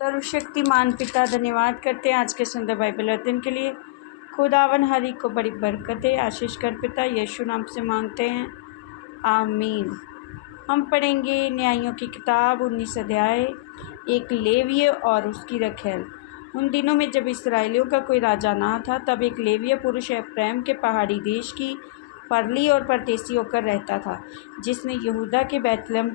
सर्वशक्तिमान पिता धन्यवाद करते हैं आज के सुंदर बाइबल अध्ययन के लिए। खुदावन हरी को बड़ी बरकत दे, आशीष कर पिता यीशु नाम से मांगते हैं, आमीन। हम पढ़ेंगे न्यायों की किताब 19 अध्याय, एक लेवीय और उसकी रखैल। उन दिनों में जब इसराइलियों का कोई राजा ना था, तब एक लेवीय पुरुष एफ्राइम के पहाड़ी देश की परली और परदेसी होकर रहता था, जिसने यहूदा के बैतलम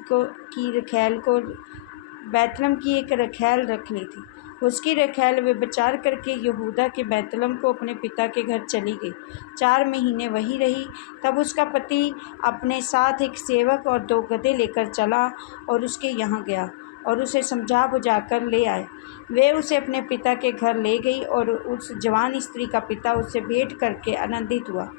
की एक रखैल रख ली थी। उसकी रखैल वे विचार करके यहूदा के बैतलम को अपने पिता के घर चली गई। 4 महीने वहीं रही। तब उसका पति अपने साथ एक सेवक और 2 गधे लेकर चला और उसके यहाँ गया और उसे समझा बुझा कर ले आए। वे उसे अपने पिता के घर ले गई और उस जवान स्त्री का पिता उससे भेंट करके आनंदित हुआ।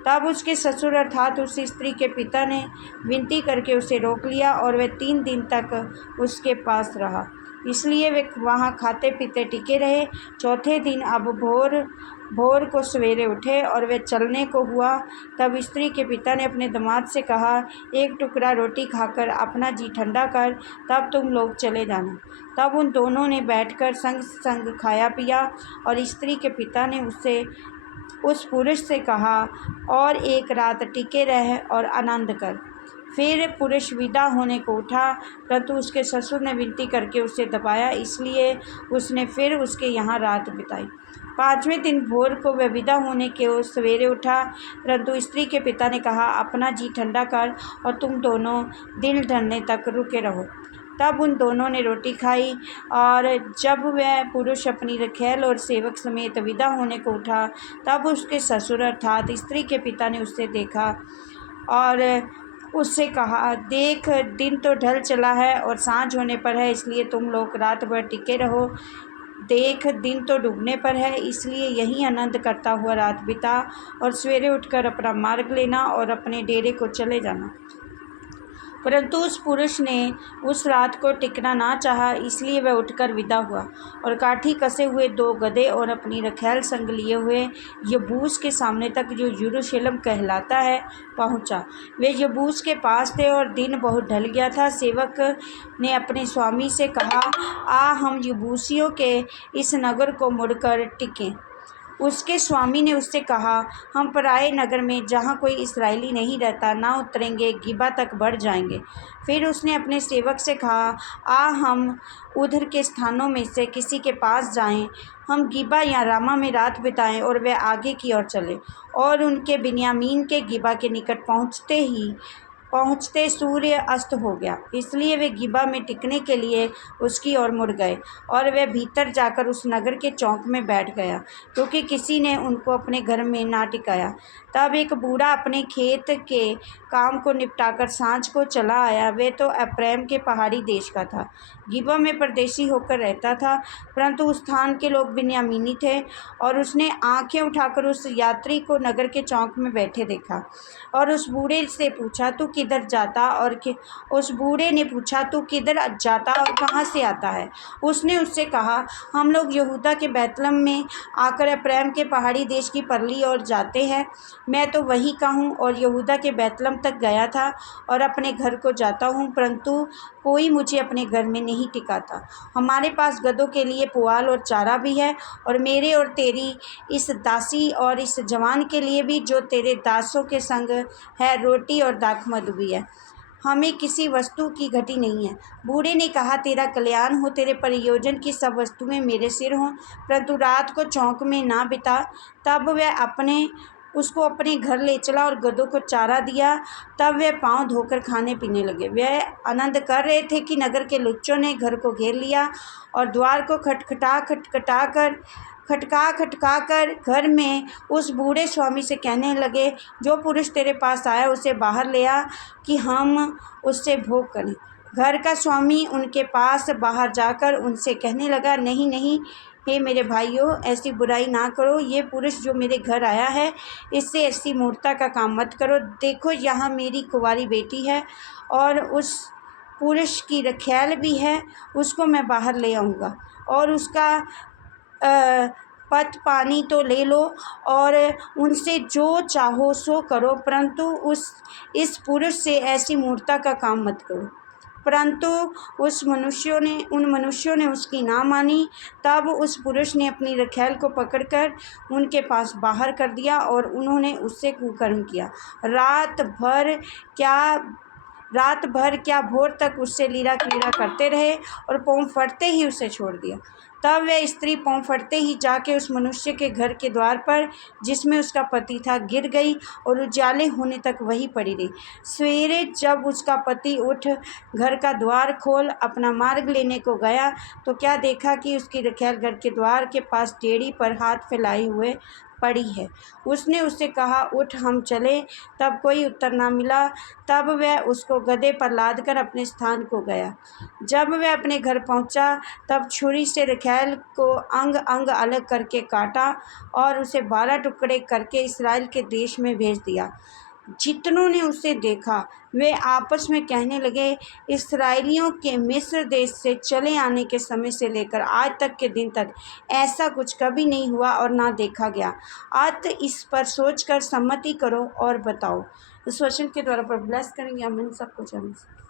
तब उसके ससुर अर्थात उस स्त्री के पिता ने विनती करके उसे रोक लिया और वह 3 दिन तक उसके पास रहा। इसलिए वे वहाँ खाते पीते टिके रहे। 4थे दिन अब भोर को सवेरे उठे और वे चलने को हुआ। तब स्त्री के पिता ने अपने दामाद से कहा, एक टुकड़ा रोटी खाकर अपना जी ठंडा कर, तब तुम लोग चले जाना। तब उन दोनों ने बैठकर संग संग खाया पिया और स्त्री के पिता ने उस पुरुष से कहा, और एक रात टिके रह और आनंद कर। फिर पुरुष विदा होने को उठा, परंतु उसके ससुर ने विनती करके उसे दबाया, इसलिए उसने फिर उसके यहाँ रात बिताई। 5वें दिन भोर को वह विदा होने के सवेरे उठा, परंतु स्त्री के पिता ने कहा, अपना जी ठंडा कर और तुम दोनों दिन ढलने तक रुके रहो। तब उन दोनों ने रोटी खाई, और जब वह पुरुष अपनी रखैल और सेवक समेत विदा होने को उठा, तब उसके ससुर अर्थात स्त्री के पिता ने उसे देखा और उससे कहा, देख, दिन तो ढल चला है और सांझ होने पर है, इसलिए तुम लोग रात भर टिके रहो। देख, दिन तो डूबने पर है, इसलिए यहीं आनंद करता हुआ रात बिता और सवेरे उठकर अपना मार्ग लेना और अपने डेरे को चले जाना। परंतु उस पुरुष ने उस रात को टिकना ना चाहा, इसलिए वह उठकर विदा हुआ और काठी कसे हुए 2 गधे और अपनी रखैल संग लिए हुए यबूस के सामने तक, जो यरूशलेम कहलाता है, पहुंचा। वे यबूस के पास थे और दिन बहुत ढल गया था। सेवक ने अपने स्वामी से कहा, हम यबूसियों के इस नगर को मुड़कर टिकें। उसके स्वामी ने उससे कहा, हम पराए नगर में जहाँ कोई इसराइली नहीं रहता ना उतरेंगे, गिबा तक बढ़ जाएंगे। फिर उसने अपने सेवक से कहा, हम उधर के स्थानों में से किसी के पास जाएं, हम गिबा या रामा में रात बिताएं और वे आगे की ओर चले। और उनके बिन्यामीन के गिबा के निकट पहुँचते सूर्य अस्त हो गया, इसलिए वे गिबा में टिकने के लिए उसकी ओर मुड़ गए और वे भीतर जाकर उस नगर के चौक में बैठ गया, क्योंकि किसी ने उनको अपने घर में ना टिकाया। तब एक बूढ़ा अपने खेत के काम को निपटाकर सांझ को चला आया। वे तो एफ्राइम के पहाड़ी देश का था, गिबा में परदेशी होकर रहता था, परंतु उस स्थान के लोग बिन्यामीनी थे। और उसने आंखें उठाकर उस यात्री को नगर के चौक में बैठे देखा और उस बूढ़े से पूछा, तू किधर जाता उस बूढ़े ने पूछा, तू किधर जाता और कहाँ से आता है? उसने उससे कहा, हम लोग यहूदा के बैतलम में आकर एफ्राइम के पहाड़ी देश की परली ओर जाते हैं। मैं तो वहीं का हूँ और यहूदा के बैतलम तक गया था और अपने घर को जाता हूँ, परंतु कोई मुझे अपने घर में नहीं टिकाता। हमारे पास गधों के लिए पुआल और चारा भी है, और मेरे और तेरी इस दासी और इस जवान के लिए भी, जो तेरे दासों के संग है, रोटी और दाखमधु भी है। हमें किसी वस्तु की घटी नहीं है। बूढ़े ने कहा, तेरा कल्याण हो, तेरे प्रयोजन की सब वस्तुएं मेरे सिर हों, परंतु रात को चौक में ना बिता। तब वह उसको अपने घर ले चला और गधों को चारा दिया। तब वे पाँव धोकर खाने पीने लगे। वे आनंद कर रहे थे कि नगर के लुच्चों ने घर को घेर लिया और द्वार को खटका कर घर में उस बूढ़े स्वामी से कहने लगे, जो पुरुष तेरे पास आया उसे बाहर ले आ कि हम उससे भोग करें। घर का स्वामी उनके पास बाहर जाकर उनसे कहने लगा, नहीं, हे मेरे भाइयों, ऐसी बुराई ना करो। ये पुरुष जो मेरे घर आया है, इससे ऐसी मूर्खता का काम मत करो। देखो, यहाँ मेरी कुंवारी बेटी है और उस पुरुष की रखैल भी है, उसको मैं बाहर ले आऊँगा और उसका पत पानी तो ले लो और उनसे जो चाहो सो करो, परंतु इस पुरुष से ऐसी मूर्खता का काम मत करो। परंतु उन मनुष्यों ने उसकी ना मानी। तब उस पुरुष ने अपनी रखैल को पकड़कर उनके पास बाहर कर दिया और उन्होंने उससे कुकर्म किया। रात भर क्या भोर तक उससे लीला क्रीड़ा करते रहे और पाँव फटते ही उसे छोड़ दिया। तब वह स्त्री पाँव फटते ही जाके उस मनुष्य के घर के द्वार पर, जिसमें उसका पति था, गिर गई और उजाले होने तक वहीं पड़ी रही। सवेरे जब उसका पति उठ घर का द्वार खोल अपना मार्ग लेने को गया तो क्या देखा कि उसकी रखैल घर के द्वार के पास टेड़ी पर हाथ फैलाए हुए पड़ी है। उसने उससे कहा, उठ हम चलें। तब कोई उत्तर ना मिला। तब वह उसको गदहे पर लादकर अपने स्थान को गया। जब वह अपने घर पहुंचा तब छुरी से रखैल को अंग अंग अलग करके काटा और उसे 12 टुकड़े करके इस्राएल के देश में भेज दिया। जितनों ने उसे देखा वे आपस में कहने लगे, इस्राएलियों के मिस्र देश से चले आने के समय से लेकर आज तक के दिन तक ऐसा कुछ कभी नहीं हुआ और ना देखा गया। अतः इस पर सोचकर सम्मति करो और बताओ। इस वचन के द्वारा पर ब्लेस करेंगे। आमीन। सबको जय मसीह।